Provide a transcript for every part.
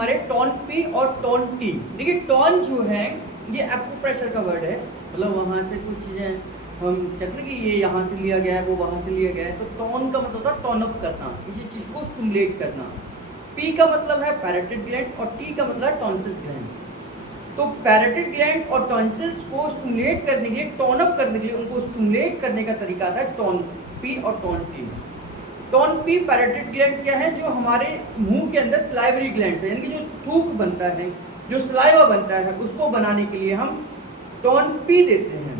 हमारे tone P और tone T. देखिए टोन जो है ये एक्यूप्रेशर का वर्ड है, मतलब वहाँ से कुछ चीज़ें हम कहते हैं कि ये यहाँ से लिया गया है, वो वहाँ से लिया गया है। तो टोन का मतलब होता है टोन अप करना, किसी चीज़ को स्टिमुलेट करना। पी का मतलब है पैरेटिड ग्लैंड और टी का मतलब है टॉन्सिल्स ग्लैंड्स। तो पैरेटिड ग्लैंड और टॉन्सिल्स को स्टिमुलेट करने के लिए, टोन अप करने के लिए, उनको स्टिमुलेट करने का तरीका आता है टोन पी और tone T. Tone P parotid gland क्या है? जो हमारे मुंह के अंदर सलाइवरी ग्लैंड्स है, यानी कि जो थूक बनता है, जो सलाइवा बनता है, उसको बनाने के लिए हम टोन पी देते हैं।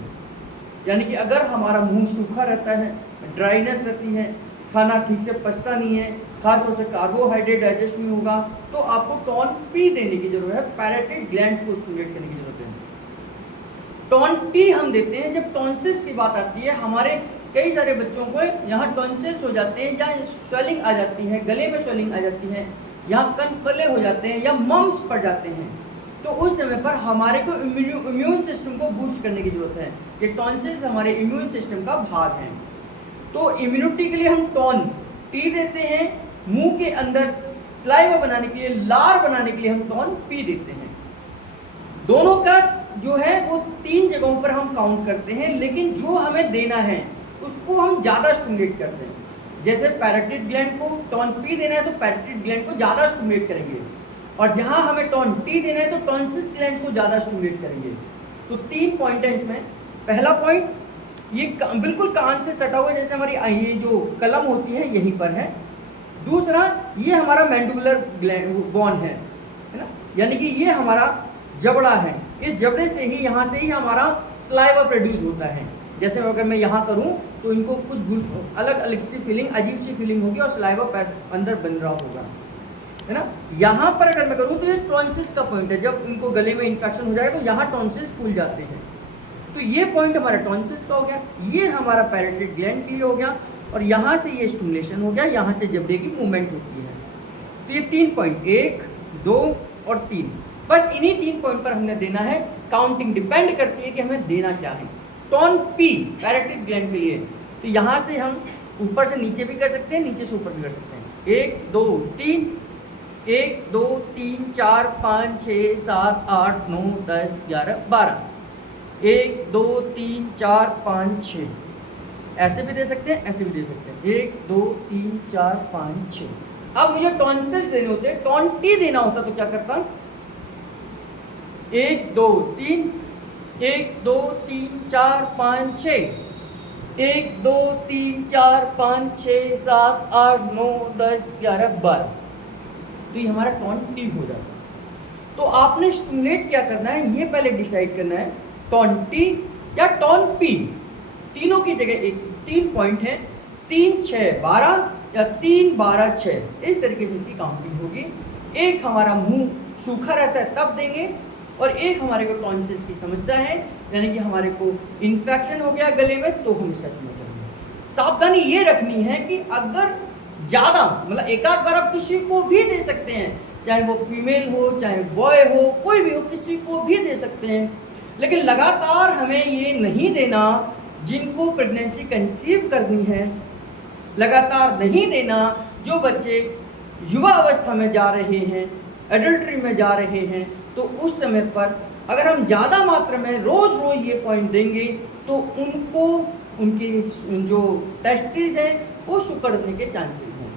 यानी कि अगर हमारा मुंह सूखा रहता है, ड्राइनेस रहती है, खाना ठीक से पचता नहीं है, खास तौर से कार्बोहाइड्रेट डाइजेस्ट नहीं होगा, तो आपको टोन पी देने की जरूरत है, पैरेटिड ग्लैंड्स को स्टिमुलेट करने की जरूरत है। टोन टी हम देते हैं जब टॉन्सिल्स की बात आती है। हमारे कई सारे बच्चों को यहाँ टॉन्सिल्स हो जाते हैं, या स्वेलिंग आ जाती है, गले में स्वेलिंग आ जाती है, यहाँ कनफले हो जाते हैं, या मम्स पड़ जाते हैं। तो उस समय पर हमारे को इम्यून सिस्टम को बूस्ट करने की जरूरत है। ये टॉन्सिल्स हमारे इम्यून सिस्टम का भाग हैं। तो इम्यूनिटी के लिए हम टोन टी देते हैं, मुंह के अंदर सलाइवा बनाने के लिए, लार बनाने के लिए हम टोन पी देते हैं। दोनों का जो है वो 3 जगहों पर हम काउंट करते हैं, लेकिन जो हमें देना है उसको हम ज़्यादा स्टिमुलेट करते हैं। जैसे पैरेटिड ग्लैंड को टोन पी देना है तो पैरेटिड ग्लैंड को ज़्यादा स्टिमुलेट करेंगे, और जहां हमें टोन टी देना है तो टॉन्सिल्स ग्लैंड्स को ज़्यादा स्टिमुलेट करेंगे। तो 3 पॉइंट है इसमें। पहला पॉइंट ये बिल्कुल कान से सटा हुआ, जैसे हमारी ये जो कलम होती है यहीं पर है। दूसरा ये हमारा मैंडिबुलर बोन है ना, यानी कि ये हमारा जबड़ा है। इस जबड़े से ही, यहाँ से ही हमारा सलाइवा प्रोड्यूस होता है। जैसे अगर मैं यहाँ करूँ तो इनको कुछ अलग अलग सी फीलिंग, अजीब सी फीलिंग होगी, और सलाइवा अंदर बन रहा होगा, है ना। यहाँ पर अगर मैं करूँ तो ये टॉन्सिल्स का पॉइंट है। जब इनको गले में इन्फेक्शन हो जाएगा तो यहाँ टॉन्सिल्स फूल जाते हैं। तो ये पॉइंट हमारा टॉन्सिल्स का हो गया, ये हमारा पैरेटिड ग्लैंड के लिए हो गया, और यहाँ से ये स्टिमुलेशन हो गया, यहाँ से जबड़े की मूवमेंट होती है। तो ये 3 पॉइंट, 1, 2 और 3, बस इन्हीं 3 पॉइंट पर हमने देना है। काउंटिंग डिपेंड करती है कि हमें देना क्या है। टोन पी पैरेटिड ग्लैंड के लिए, तो यहाँ से हम ऊपर से नीचे भी कर सकते हैं, नीचे से ऊपर भी कर सकते हैं। 1, 2, 3, 1, 2, 3, 4, 5, 6, 7, 8, 9, 10, 11, 12, 1, 2, 3, 4, 5, 6, ऐसे भी दे सकते हैं, ऐसे भी दे सकते हैं। 1, 2, 3, 4, 5, 6। अब मुझे टॉन्सिल्स देने होते हैं, टोन टी देना होता तो क्या करता? 1, 2, 3, 1, 2, 3, 4, 5, 6, 1, 2, 3, 4, 5, 6, 7, 8, 9, 10, 11, 12। तो ये हमारा टोन टी हो जाता है। तो आपने स्टिमुलेट क्या करना है, ये पहले डिसाइड करना है, टोन टी या टोन पी। तीनों की जगह 3 पॉइंट है, 3, 6, 12 या 3, 12, 6, इस तरीके से इसकी काउंटिंग होगी। एक हमारा मुंह सूखा रहता है तब देंगे, और एक हमारे को टॉन्सिल्स की समस्या है, यानी कि हमारे को इन्फेक्शन हो गया गले में, तो हम इसका इस्तेमाल करेंगे। सावधानी ये रखनी है कि अगर ज़्यादा, मतलब एक आध बार आप किसी को भी दे सकते हैं, चाहे वो फीमेल हो, चाहे बॉय हो, कोई भी हो, किसी को भी दे सकते हैं, लेकिन लगातार हमें ये नहीं देना। जिनको प्रेगनेंसी कंसीव करनी है, लगातार नहीं देना। जो बच्चे युवा अवस्था में जा रहे हैं, एडल्ट्री में जा रहे हैं, तो उस समय पर अगर हम ज़्यादा मात्रा में रोज़ रोज़ ये पॉइंट देंगे तो उनको, उनके जो टेस्टिस हैं वो सिकुड़ने के चांसेस हैं,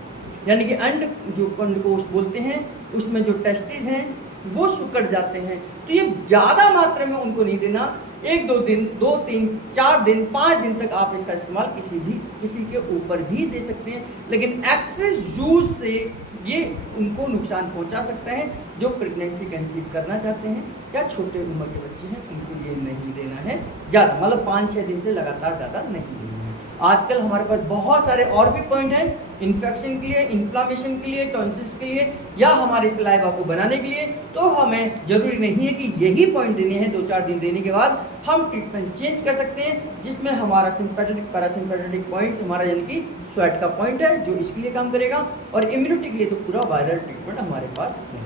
यानी कि अंड जो अंडकोश बोलते हैं उसमें जो टेस्टिस हैं वो सिकुड़ जाते हैं। तो ये ज़्यादा मात्रा में उनको नहीं देना। 1-2 दिन, 2, 3, 4 दिन, 5 दिन तक आप इसका इस्तेमाल किसी के ऊपर भी दे सकते हैं, लेकिन एक्सेस यूज से ये उनको नुकसान पहुंचा सकता है। जो प्रेगनेंसी कंसीव करना चाहते हैं या छोटे उम्र के बच्चे हैं, उनको ये नहीं देना है ज़्यादा, मतलब 5-6 दिन से लगातार ज़्यादा नहीं देना है। आजकल हमारे पास बहुत सारे और भी पॉइंट हैं, इन्फेक्शन के लिए, इन्फ्लामेशन के लिए, टॉन्सिल्स के लिए, या हमारे सलाइवा को बनाने के लिए। तो हमें ज़रूरी नहीं है कि यही पॉइंट देने हैं। 2-4 दिन देने के बाद हम ट्रीटमेंट चेंज कर सकते हैं, जिसमें हमारा सिंपैथेटिक पैरासिम्पैथेटिक पॉइंट हमारा यानी कि स्वेट का पॉइंट है, जो इसके लिए काम करेगा, और इम्यूनिटी के लिए तो पूरा वायरल ट्रीटमेंट हमारे पास है।